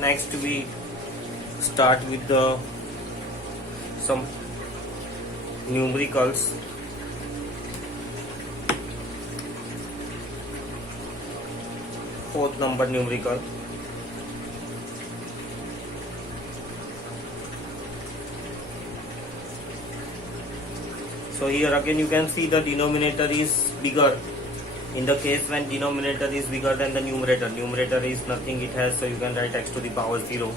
next we start with the some numericals. Fourth number numerical. So here again you can see the denominator is bigger. In the case when denominator is bigger than the numerator is nothing it has, so you can write x to the power 0.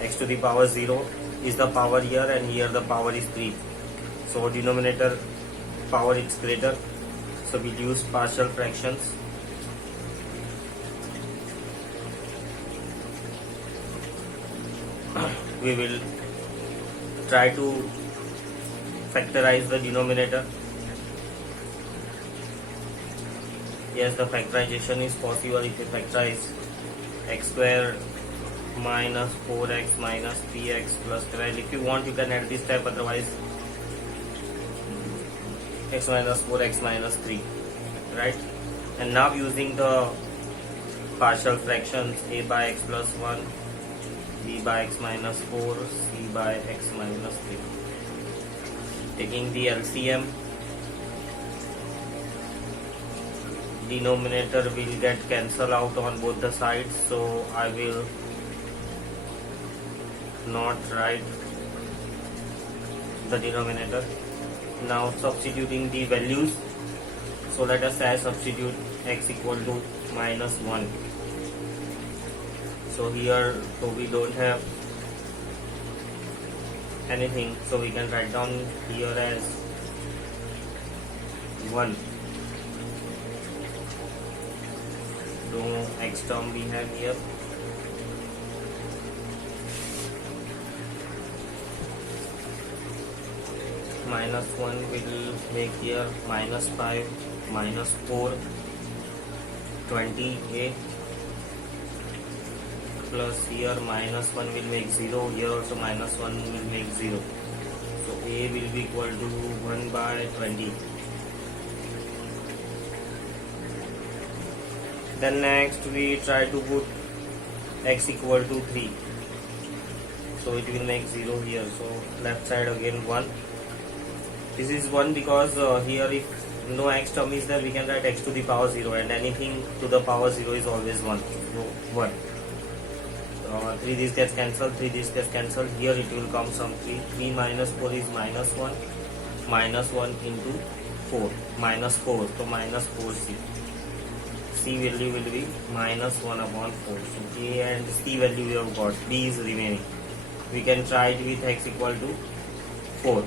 X to the power 0 is the power here, and here the power is 3. So denominator power is greater, so we use partial fractions. We will try to factorize the denominator. Yes, the factorization is possible if you factorize x square minus 4x minus 3x plus 12. If you want, you can add this step, otherwise x minus 4x minus 3, right? And now using the partial fractions, a by x plus 1, b by x minus 4, c by x minus 3. Taking the LCM, denominator will get cancelled out on both the sides, so I will not write the denominator. Now substituting the values, so let us say substitute x equal to minus 1. So here, so we don't have anything, so we can write down here as 1. No x term we have here. Minus 1 will make here minus 5, minus 4, 20a, plus here minus 1 will make 0, here also minus 1 will make 0. So a will be equal to 1 by 20. Then next we try to put x equal to 3. So it will make 0 here. So left side again 1. This is 1 because here if no x term is there, we can write x to the power 0, and anything to the power 0 is always 1. So 1. 3 this gets cancelled, 3 this gets cancelled. Here it will come some 3. 3 minus 4 is minus 1. Minus 1 into 4. Minus 4. So minus 4c. C value will be minus 1 upon 4. So A and C value we have got. B is remaining. We can try it with x equal to 4.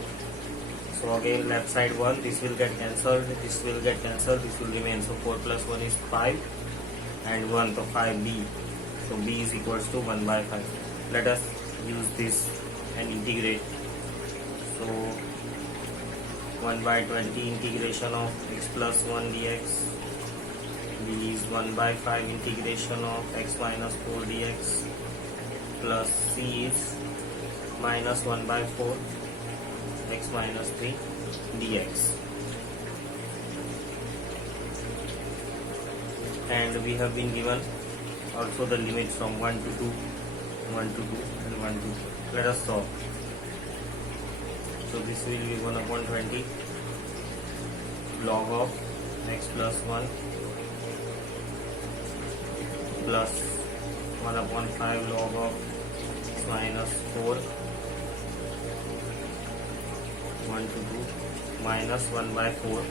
So again left side 1. This will get cancelled. This will get cancelled. This will remain. So 4 plus 1 is 5. And 1. So 5b. So b is equals to 1 by 5. Let us use this and integrate. So 1 by 20 integration of x plus 1 dx. B is 1 by 5 integration of x minus 4 dx, plus c is minus 1 by 4 x minus 3 dx. And we have been given also the limits from 1 to 2, 1 to 2 and 1 to 2. Let us solve. So this will be 1 upon 20 log of x plus 1 plus 1 upon 5 log of x minus 4, 1 to 2 minus 1 by 4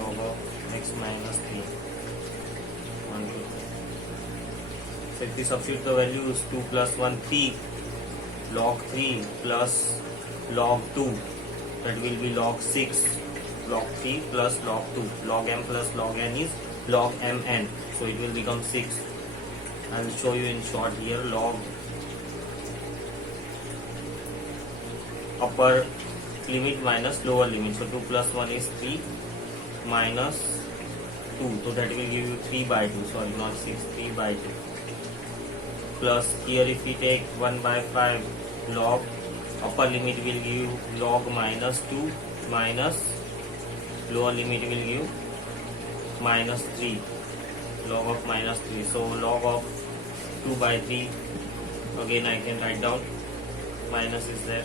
log of x minus 3, 1 to 2. So if we substitute the values, 2 plus 1 3, log 3 plus log 2, that will be log 6, log 3 plus log 2, log m plus log n is log mn, so it will become 6. I will show you in short here. Log upper limit minus lower limit, so 2 plus 1 is 3 minus 2, so that will give you 3 by 2, sorry not 6, 3 by 2, plus here if we take 1 by 5 log upper limit will give log minus 2 minus lower limit will give minus 3, log of minus 3. So log of 2 by 3. Again I can write down, minus is there,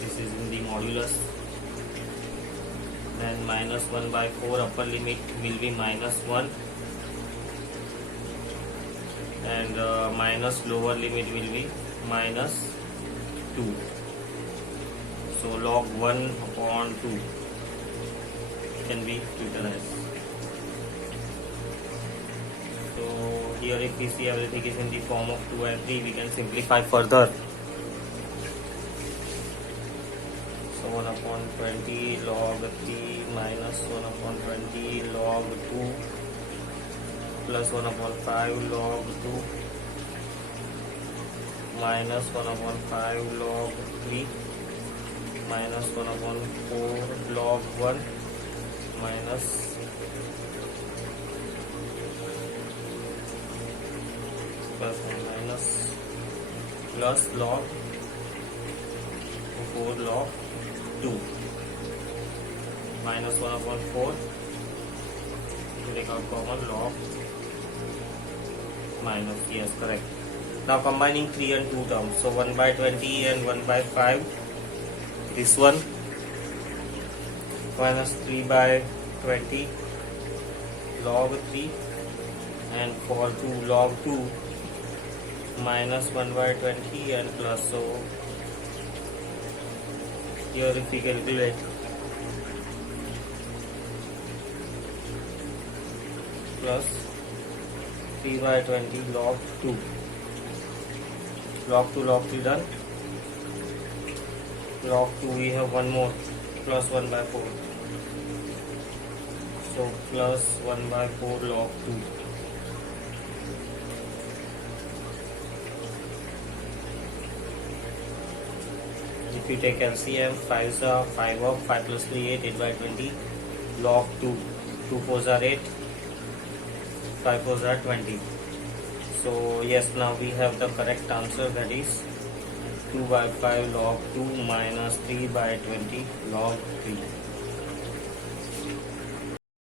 this is in the modulus. Then minus 1 by 4 upper limit will be minus 1, and minus lower limit will be minus 2. So log 1 upon 2 can be utilized. So here if we see everything is in the form of 2 and 3, we can simplify further. So 1 upon 20 log 3 minus 1 upon 20 log 2 plus 1 upon 5 log 2 minus 1 upon 5 log 3 minus 1 upon 4 log 1 minus plus 1 minus plus log 4 log 2 minus 1 upon 4, take out common, log minus, yes, correct. Now combining 3 and 2 terms, so 1 by 20 and 1 by 5, this one minus 3 by 20 log 3, and for 2 log 2 minus 1 by 20 and plus. So here if we calculate, plus 3 by 20 log 2 log 2 log 3 done. Log 2 we have one more, plus 1 by 4, so plus 1 by 4 log 2. If you take LCM, 5 is 5 of 5 plus 3 8, 8 by 20 log 2, 2 4s are 8, 5 4s are 20. So yes, now we have the correct answer, that is 2 by 5 log 2 minus 3 by 20 log 3.